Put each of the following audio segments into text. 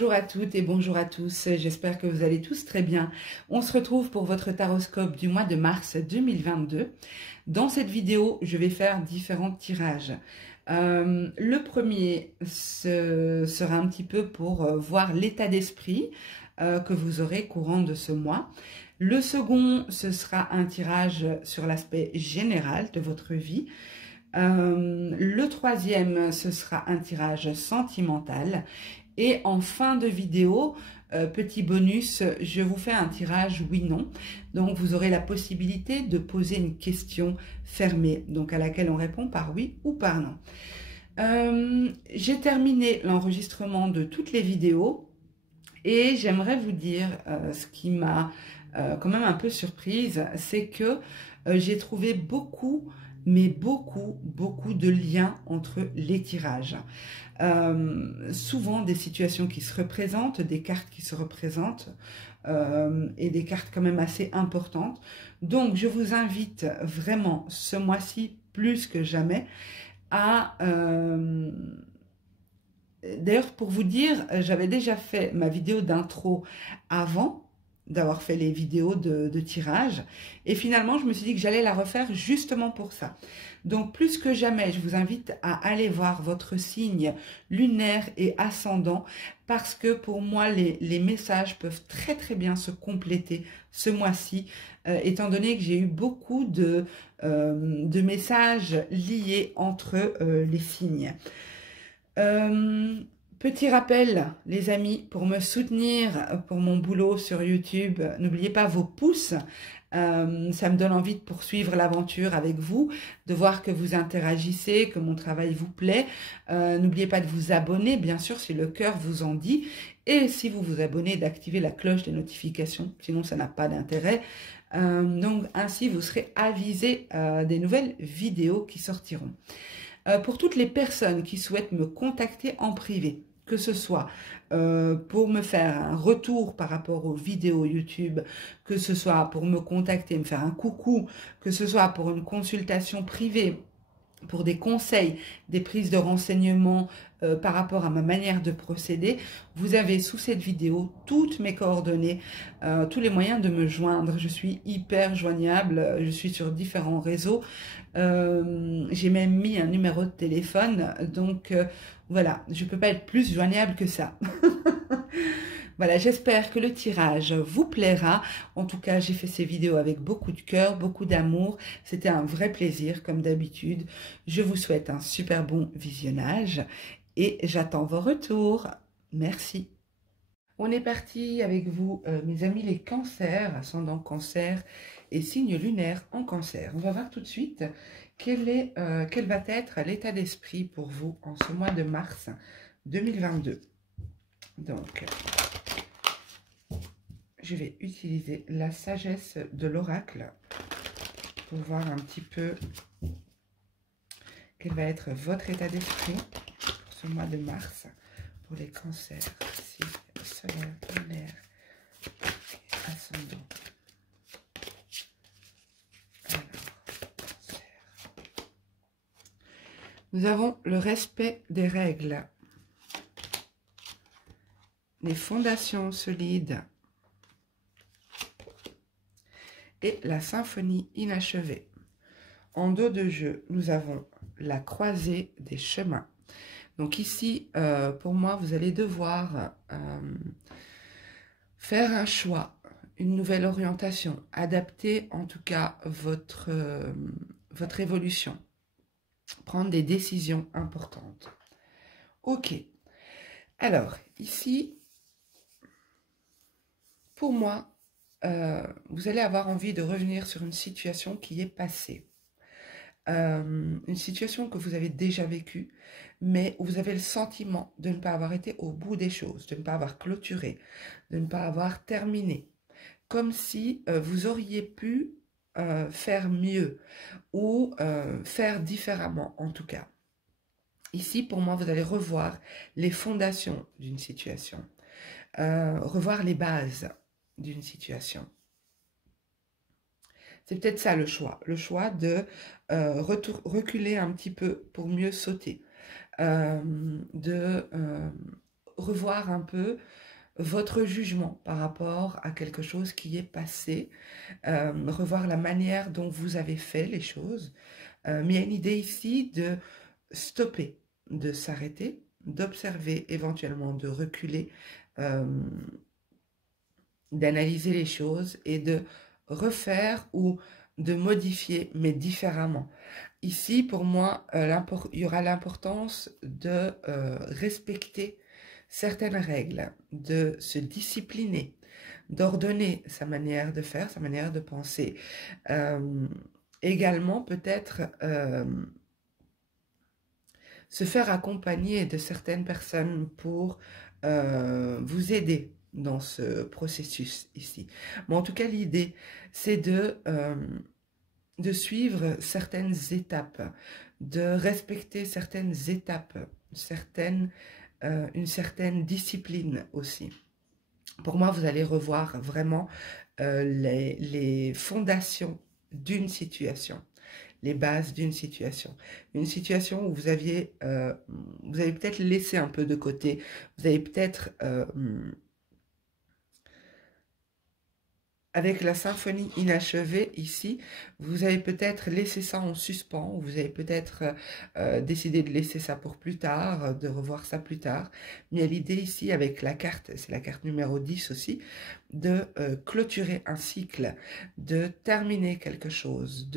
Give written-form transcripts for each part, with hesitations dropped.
Bonjour à toutes et bonjour à tous, j'espère que vous allez tous très bien. On se retrouve pour votre taroscope du mois de mars 2022. Dans cette vidéo, je vais faire différents tirages. Le premier sera un petit peu pour voir l'état d'esprit que vous aurez courant de ce mois. Le second, ce sera un tirage sur l'aspect général de votre vie. Le troisième, ce sera un tirage sentimental. Et en fin de vidéo, petit bonus, je vous fais un tirage oui-non. Donc, vous aurez la possibilité de poser une question fermée, donc à laquelle on répond par oui ou par non. J'ai terminé l'enregistrement de toutes les vidéos et j'aimerais vous dire ce qui m'a quand même un peu surprise, c'est que j'ai trouvé beaucoup de liens entre les tirages. Souvent des situations qui se représentent, des cartes qui se représentent et des cartes quand même assez importantes. Donc je vous invite vraiment ce mois-ci plus que jamais à... D'ailleurs pour vous dire, j'avais déjà fait ma vidéo d'intro avant d'avoir fait les vidéos de tirage. Et finalement, je me suis dit que j'allais la refaire justement pour ça. Donc, plus que jamais, je vous invite à aller voir votre signe lunaire et ascendant parce que pour moi, les messages peuvent très bien se compléter ce mois-ci, étant donné que j'ai eu beaucoup de messages liés entre les signes. Petit rappel, les amis, pour me soutenir pour mon boulot sur YouTube, n'oubliez pas vos pouces. Ça me donne envie de poursuivre l'aventure avec vous, de voir que vous interagissez, que mon travail vous plaît. N'oubliez pas de vous abonner, bien sûr, si le cœur vous en dit. Et si vous vous abonnez, d'activer la cloche des notifications, sinon ça n'a pas d'intérêt. Donc ainsi, vous serez avisé des nouvelles vidéos qui sortiront. Pour toutes les personnes qui souhaitent me contacter en privé, que ce soit pour me faire un retour par rapport aux vidéos YouTube, que ce soit pour me contacter, me faire un coucou, que ce soit pour une consultation privée, pour des conseils, des prises de renseignements par rapport à ma manière de procéder, vous avez sous cette vidéo toutes mes coordonnées, tous les moyens de me joindre. Je suis hyper joignable, je suis sur différents réseaux. J'ai même mis un numéro de téléphone, donc voilà, je ne peux pas être plus joignable que ça. Voilà, j'espère que le tirage vous plaira. En tout cas, j'ai fait ces vidéos avec beaucoup de cœur, beaucoup d'amour. C'était un vrai plaisir, comme d'habitude. Je vous souhaite un super bon visionnage et j'attends vos retours. Merci. On est parti avec vous, mes amis les cancers, ascendant cancer et signe lunaire en cancer. On va voir tout de suite quel va être l'état d'esprit pour vous en ce mois de mars 2022. Donc, je vais utiliser la sagesse de l'oracle pour voir un petit peu quel va être votre état d'esprit pour ce mois de mars pour les cancers, signe solaire, lunaire, ascendant. Alors, cancer. Nous avons le respect des règles, les fondations solides et la symphonie inachevée. En dos de jeu, nous avons la croisée des chemins. Donc ici, pour moi, vous allez devoir faire un choix, une nouvelle orientation, adapter en tout cas votre évolution, prendre des décisions importantes. Ok. Alors, ici, pour moi, vous allez avoir envie de revenir sur une situation qui est passée. Une situation que vous avez déjà vécue, mais où vous avez le sentiment de ne pas avoir été au bout des choses, de ne pas avoir clôturé, de ne pas avoir terminé. Comme si vous auriez pu faire mieux ou faire différemment en tout cas. Ici, pour moi, vous allez revoir les fondations d'une situation, revoir les bases d'une situation. C'est peut-être ça le choix de reculer un petit peu pour mieux sauter, de revoir un peu votre jugement par rapport à quelque chose qui est passé, revoir la manière dont vous avez fait les choses. Mais il y a une idée ici de stopper, de s'arrêter, d'observer, éventuellement de reculer, d'analyser les choses et de refaire ou de modifier, mais différemment. Ici, pour moi, il y aura l'importance de respecter certaines règles, de se discipliner, d'ordonner sa manière de faire, sa manière de penser. Également, peut-être se faire accompagner de certaines personnes pour vous aider dans ce processus ici. Mais en tout cas, l'idée, c'est de suivre certaines étapes, de respecter certaines étapes, une certaine discipline aussi. Pour moi, vous allez revoir vraiment les fondations d'une situation, les bases d'une situation. Une situation où vous avez peut-être laissé un peu de côté, vous avez peut-être... avec la symphonie inachevée ici, vous avez peut-être laissé ça en suspens, vous avez peut-être décidé de laisser ça pour plus tard, de revoir ça plus tard. Mais il y a l'idée ici avec la carte, c'est la carte numéro 10 aussi, de clôturer un cycle, de terminer quelque chose,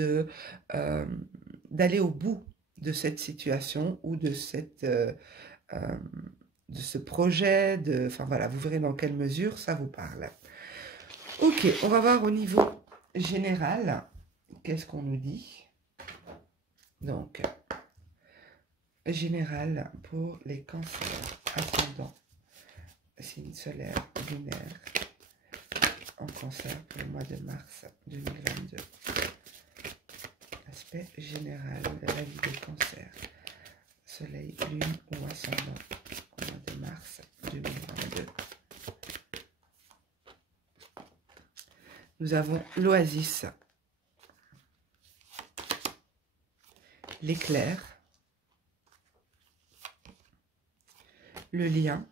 d'aller au bout de cette situation ou de ce projet, enfin voilà, vous verrez dans quelle mesure ça vous parle. Ok, on va voir au niveau général, qu'est-ce qu'on nous dit. Donc, général pour les cancers, ascendant, signe solaire, lunaire, en cancer pour le mois de mars 2022. Aspect général de la vie des cancers, soleil, lune ou ascendant, au mois de mars 2022. Nous avons l'oasis, l'éclair, le lien,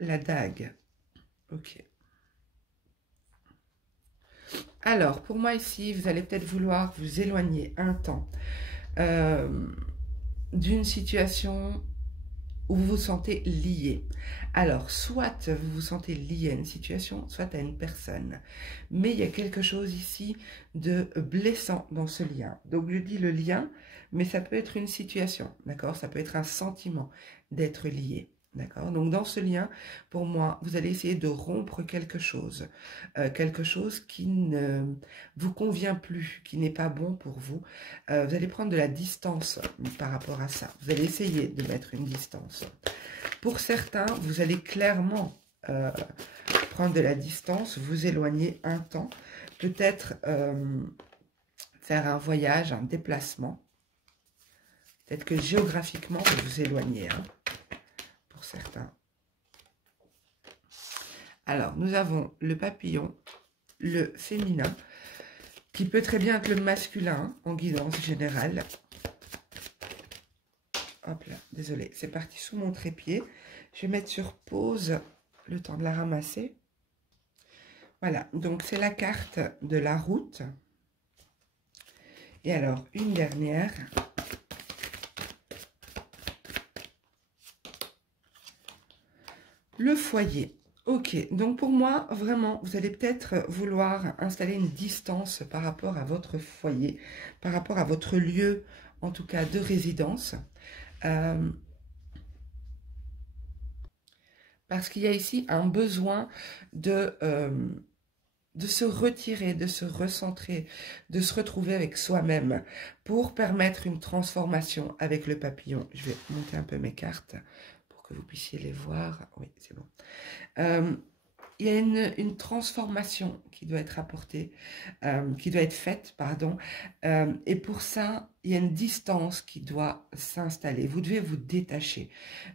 la dague. Ok. Alors, pour moi ici, vous allez peut-être vouloir vous éloigner un temps d'une situation où vous vous sentez lié. Alors, soit vous vous sentez lié à une situation, soit à une personne. Mais il y a quelque chose ici de blessant dans ce lien. Donc, je dis le lien, mais ça peut être une situation, d'accord? Ça peut être un sentiment d'être lié. D'accord? Donc, dans ce lien, pour moi, vous allez essayer de rompre quelque chose qui ne vous convient plus, qui n'est pas bon pour vous. Vous allez prendre de la distance par rapport à ça. Vous allez essayer de mettre une distance. Pour certains, vous allez clairement prendre de la distance, vous éloigner un temps, peut-être faire un voyage, un déplacement. Peut-être que géographiquement, vous vous éloignez, hein, pour certains. Alors, nous avons le papillon, le féminin, qui peut très bien être le masculin en guidance générale. Hop là, désolé, c'est parti sous mon trépied. Je vais mettre sur pause le temps de la ramasser. Voilà, donc c'est la carte de la route. Et alors, une dernière. Le foyer. Ok, donc pour moi, vraiment, vous allez peut-être vouloir installer une distance par rapport à votre foyer, par rapport à votre lieu, en tout cas, de résidence. Parce qu'il y a ici un besoin de se retirer, de se recentrer, de se retrouver avec soi-même pour permettre une transformation avec le papillon. Je vais monter un peu mes cartes pour que vous puissiez les voir. Oui, c'est bon. il y a une transformation qui doit être apportée, qui doit être faite, pardon. Et pour ça, il y a une distance qui doit s'installer. Vous devez vous détacher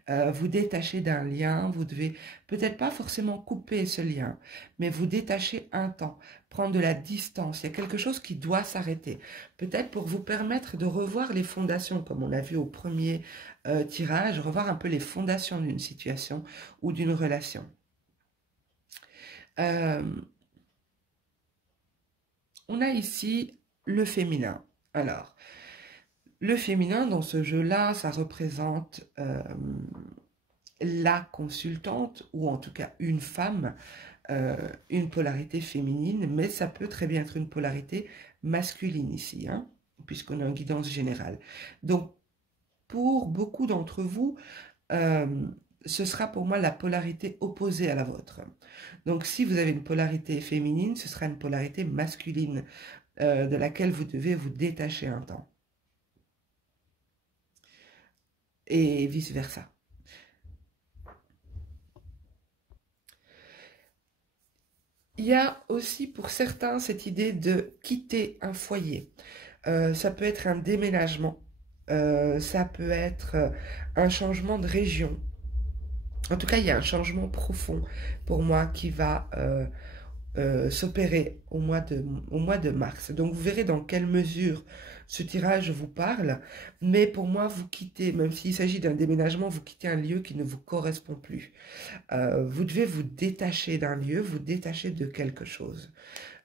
d'un lien. Vous devez peut-être pas forcément couper ce lien, mais vous détacher un temps, prendre de la distance. Il y a quelque chose qui doit s'arrêter. Peut-être pour vous permettre de revoir les fondations, comme on a vu au premier tirage, revoir un peu les fondations d'une situation ou d'une relation. On a ici le féminin. Alors, le féminin dans ce jeu-là, ça représente la consultante, ou en tout cas une femme, une polarité féminine, mais ça peut très bien être une polarité masculine ici, hein, puisqu'on a une guidance générale. Donc, pour beaucoup d'entre vous, ce sera pour moi la polarité opposée à la vôtre. Donc, si vous avez une polarité féminine, ce sera une polarité masculine de laquelle vous devez vous détacher un temps. Et vice-versa. Il y a aussi pour certains cette idée de quitter un foyer. Ça peut être un déménagement, ça peut être un changement de région. En tout cas, il y a un changement profond pour moi qui va s'opérer au mois de mars. Donc, vous verrez dans quelle mesure ce tirage vous parle. Mais pour moi, vous quittez, même s'il s'agit d'un déménagement, vous quittez un lieu qui ne vous correspond plus. Vous devez vous détacher d'un lieu, vous détacher de quelque chose.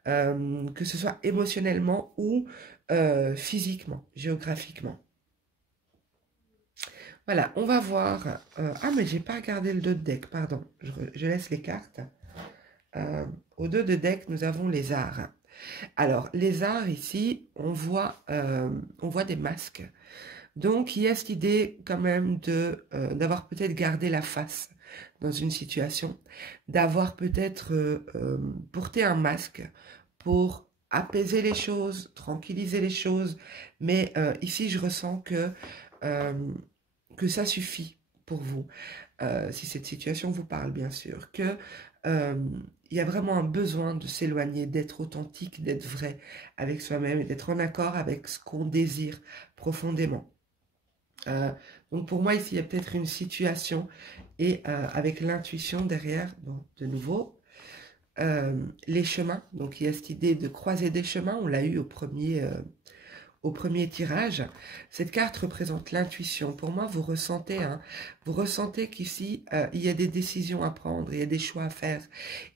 Que ce soit émotionnellement ou physiquement, géographiquement. Voilà, on va voir. Ah, mais j'ai pas regardé le dos de deck, pardon. Je laisse les cartes. Au dos de deck, nous avons les arts. Alors, les arts, ici, on voit des masques. Donc, il y a cette idée quand même d'avoir peut-être gardé la face dans une situation, d'avoir peut-être porté un masque pour apaiser les choses, tranquilliser les choses. Mais ici, je ressens que ça suffit pour vous, si cette situation vous parle, bien sûr, que il y a vraiment un besoin de s'éloigner, d'être authentique, d'être vrai avec soi-même et d'être en accord avec ce qu'on désire profondément. Donc pour moi, ici, il y a peut-être une situation et avec l'intuition derrière, donc de nouveau, les chemins. Donc il y a cette idée de croiser des chemins, on l'a eu au premier tirage. Cette carte représente l'intuition. Pour moi, vous ressentez qu'ici, il y a des décisions à prendre, il y a des choix à faire,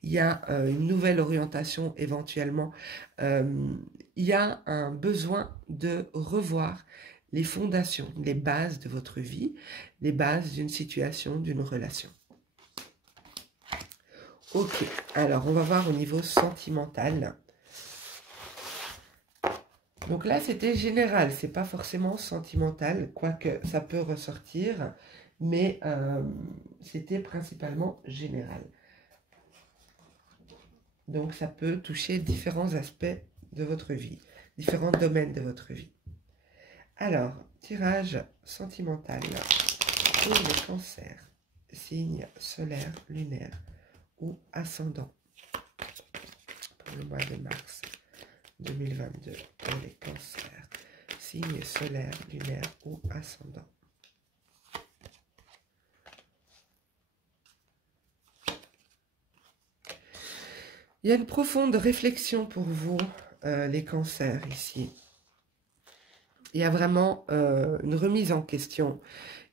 il y a une nouvelle orientation éventuellement. Il y a un besoin de revoir les fondations, les bases de votre vie, les bases d'une situation, d'une relation. Ok, alors on va voir au niveau sentimental. Donc là, c'était général, c'est pas forcément sentimental, quoique ça peut ressortir, mais c'était principalement général. Donc ça peut toucher différents aspects de votre vie, différents domaines de votre vie. Alors, tirage sentimental pour les cancers, signe solaire, lunaire ou ascendant pour le mois de mars 2022 pour les cancers, signe solaire, lunaire ou ascendant. Il y a une profonde réflexion pour vous, les cancers, ici. Il y a vraiment une remise en question.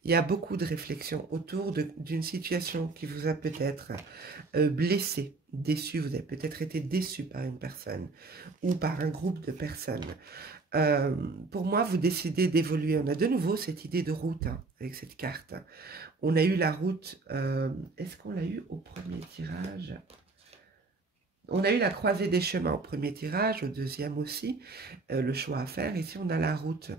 Il y a beaucoup de réflexion autour d'une situation qui vous a peut-être blessé, déçu. Vous avez peut-être été déçu par une personne ou par un groupe de personnes. Pour moi, vous décidez d'évoluer. On a de nouveau cette idée de route hein, avec cette carte. On a eu la route. Est-ce qu'on l'a eu au premier tirage? On a eu la croisée des chemins au premier tirage, au deuxième aussi, le choix à faire. Ici, on a la route.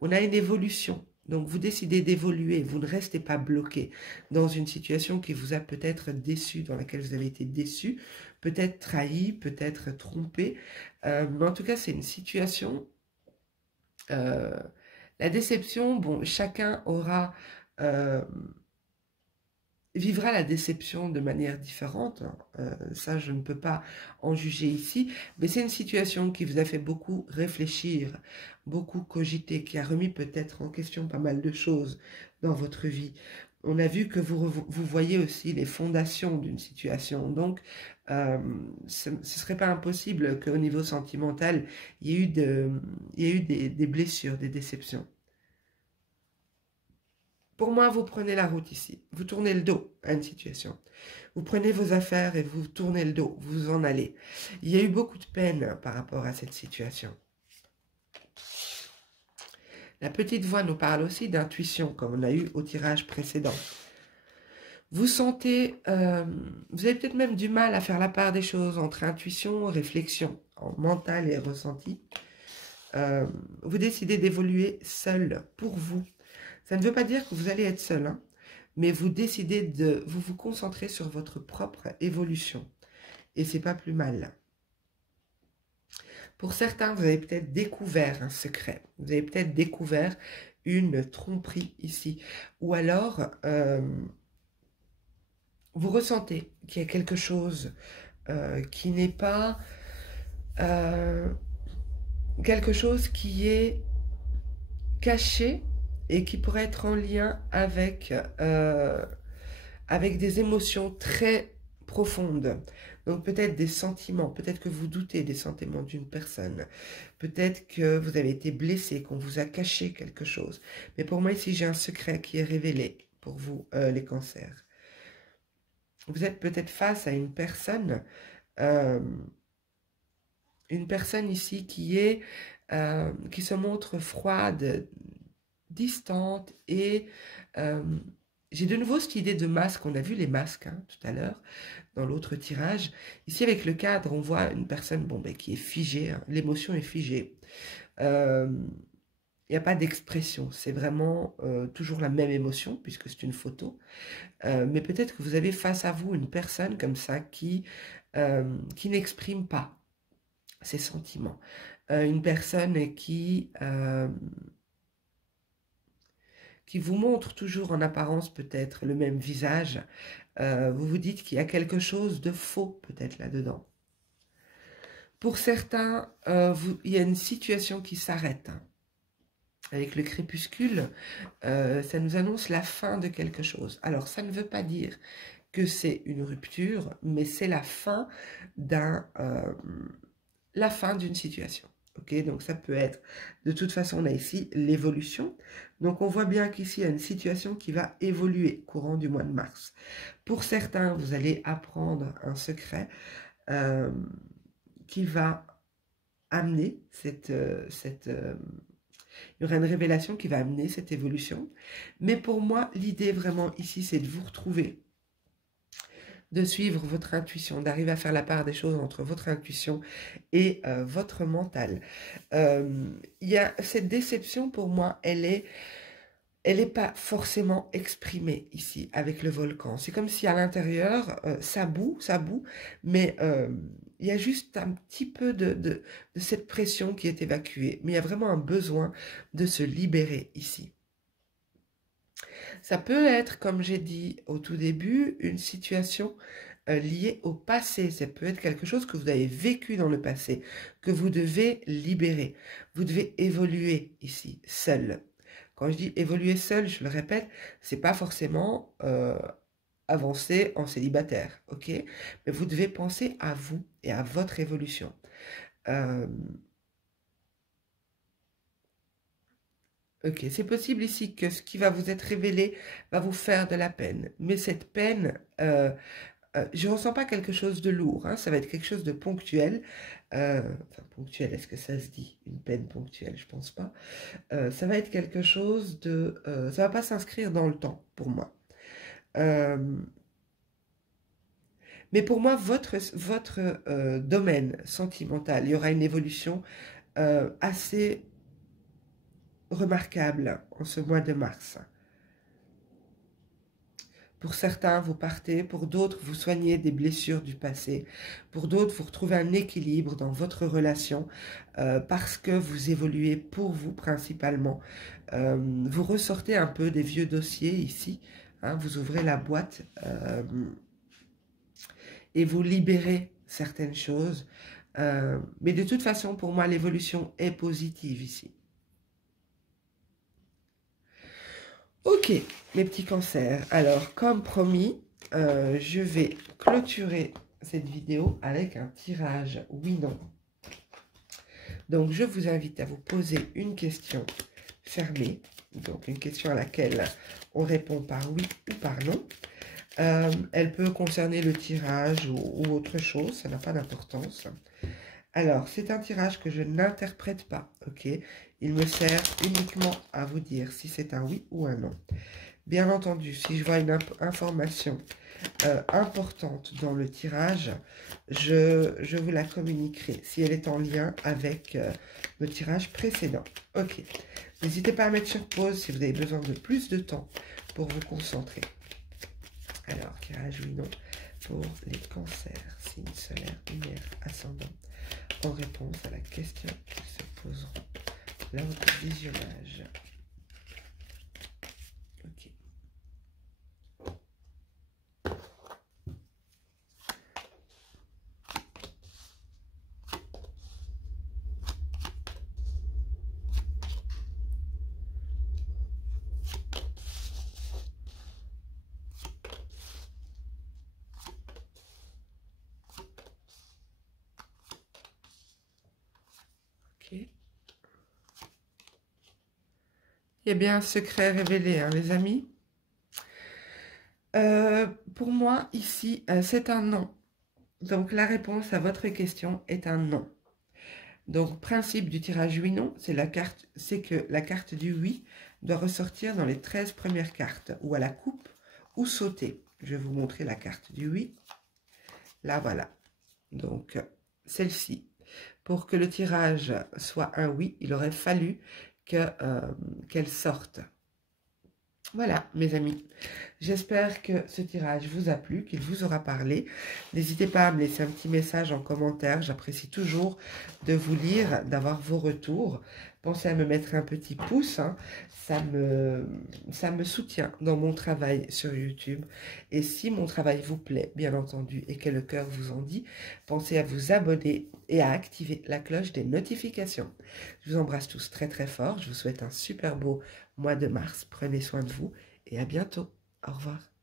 On a une évolution. Donc, vous décidez d'évoluer. Vous ne restez pas bloqué dans une situation qui vous a peut-être déçu, dans laquelle vous avez été déçu, peut-être trahi, peut-être trompé. Mais en tout cas, c'est une situation... la déception, bon, chacun aura vivra la déception de manière différente. Ça, je ne peux pas en juger ici. Mais c'est une situation qui vous a fait beaucoup réfléchir, beaucoup cogiter, qui a remis peut-être en question pas mal de choses dans votre vie. On a vu que vous voyez aussi les fondations d'une situation. Donc, ce ne serait pas impossible qu'au niveau sentimental, il y ait eu des blessures, des déceptions. Pour moi, vous prenez la route ici. Vous tournez le dos à une situation. Vous prenez vos affaires et vous tournez le dos. Vous en allez. Il y a eu beaucoup de peine par rapport à cette situation. La petite voix nous parle aussi d'intuition, comme on a eu au tirage précédent. Vous sentez, vous avez peut-être même du mal à faire la part des choses entre intuition et réflexion, en mental et ressenti. Vous décidez d'évoluer seul pour vous. Ça ne veut pas dire que vous allez être seul, hein, mais vous décidez de vous concentrer sur votre propre évolution. Et c'est pas plus mal. Pour certains, vous avez peut-être découvert un secret. Vous avez peut-être découvert une tromperie ici. Ou alors, vous ressentez qu'il y a quelque chose qui n'est pas... quelque chose qui est caché et qui pourrait être en lien avec, avec des émotions très profondes. Donc peut-être des sentiments, peut-être que vous doutez des sentiments d'une personne, peut-être que vous avez été blessé, qu'on vous a caché quelque chose. Mais pour moi ici, j'ai un secret qui est révélé pour vous, les cancers. Vous êtes peut-être face à une personne ici qui se montre froide, distante et j'ai de nouveau cette idée de masque. On a vu les masques hein, tout à l'heure dans l'autre tirage. Ici avec le cadre, on voit une personne bon, ben, qui est figée, hein. L'émotion est figée. Il n'y a pas d'expression, c'est vraiment toujours la même émotion puisque c'est une photo. Mais peut-être que vous avez face à vous une personne comme ça qui n'exprime pas ses sentiments. Une personne qui vous montre toujours en apparence peut-être le même visage. Vous vous dites qu'il y a quelque chose de faux peut-être là-dedans. Pour certains, il y a une situation qui s'arrête. Hein. Avec le crépuscule, ça nous annonce la fin de quelque chose. Alors, ça ne veut pas dire que c'est une rupture, mais c'est la fin d'une situation. Okay, donc ça peut être, de toute façon, on a ici l'évolution. Donc on voit bien qu'ici, il y a une situation qui va évoluer courant du mois de mars. Pour certains, vous allez apprendre un secret qui va amener il y aura une révélation qui va amener cette évolution. Mais pour moi, l'idée vraiment ici, c'est de vous retrouver, de suivre votre intuition, d'arriver à faire la part des choses entre votre intuition et votre mental. Il y a cette déception, pour moi, elle est pas forcément exprimée ici, avec le volcan. C'est comme si à l'intérieur, ça boue, mais il y a juste un petit peu de cette pression qui est évacuée. Mais il y a vraiment un besoin de se libérer ici. Ça peut être, comme j'ai dit au tout début, une situation liée au passé. Ça peut être quelque chose que vous avez vécu dans le passé, que vous devez libérer. Vous devez évoluer ici, seul. Quand je dis évoluer seul, je le répète, c'est pas forcément avancer en célibataire, ok? Mais vous devez penser à vous et à votre évolution. Ok, c'est possible ici que ce qui va vous être révélé va vous faire de la peine. Mais cette peine, je ne ressens pas quelque chose de lourd. Hein, ça va être quelque chose de ponctuel. Enfin, ponctuel, est-ce que ça se dit? Une peine ponctuelle, je pense pas. Ça va être quelque chose de... ça va pas s'inscrire dans le temps, pour moi. Mais pour moi, votre domaine sentimental, il y aura une évolution assez remarquable en ce mois de mars. Pour certains, vous partez, pour d'autres, vous soignez des blessures du passé. Pour d'autres, vous retrouvez un équilibre dans votre relation parce que vous évoluez pour vous principalement. Vous ressortez un peu des vieux dossiers ici, hein, vous ouvrez la boîte et vous libérez certaines choses. Mais de toute façon, pour moi, l'évolution est positive ici. Ok, mes petits cancers. Alors, comme promis, je vais clôturer cette vidéo avec un tirage oui/non. Donc, je vous invite à vous poser une question fermée. Donc, une question à laquelle on répond par oui ou par non. Elle peut concerner le tirage ou autre chose, ça n'a pas d'importance. Alors, c'est un tirage que je n'interprète pas, ok? Il me sert uniquement à vous dire si c'est un oui ou un non. Bien entendu, si je vois une information importante dans le tirage, je vous la communiquerai si elle est en lien avec le tirage précédent. Ok. N'hésitez pas à mettre sur pause si vous avez besoin de plus de temps pour vous concentrer. Alors, tirage oui/non pour les cancers, signe solaire, lunaire, ascendant, en réponse à la question qu'ils se poseront lors du visionnage. Ok. Ok. Il y a bien un secret révélé, hein, les amis. Pour moi, ici, c'est un non. Donc, la réponse à votre question est un non. Donc, principe du tirage oui/non, c'est que la carte du oui doit ressortir dans les 13 premières cartes, ou à la coupe, ou sauter. Je vais vous montrer la carte du oui. Là, voilà. Donc, celle-ci. Pour que le tirage soit un oui, il aurait fallu qu'elle sorte. Voilà, mes amis. J'espère que ce tirage vous a plu, qu'il vous aura parlé. N'hésitez pas à me laisser un petit message en commentaire. J'apprécie toujours de vous lire, d'avoir vos retours. Pensez à me mettre un petit pouce, hein. Ça me soutient dans mon travail sur YouTube. Et si mon travail vous plaît, bien entendu, et que le cœur vous en dit, pensez à vous abonner et à activer la cloche des notifications. Je vous embrasse tous très très fort. Je vous souhaite un super beau mois de mars. Prenez soin de vous et à bientôt. Au revoir.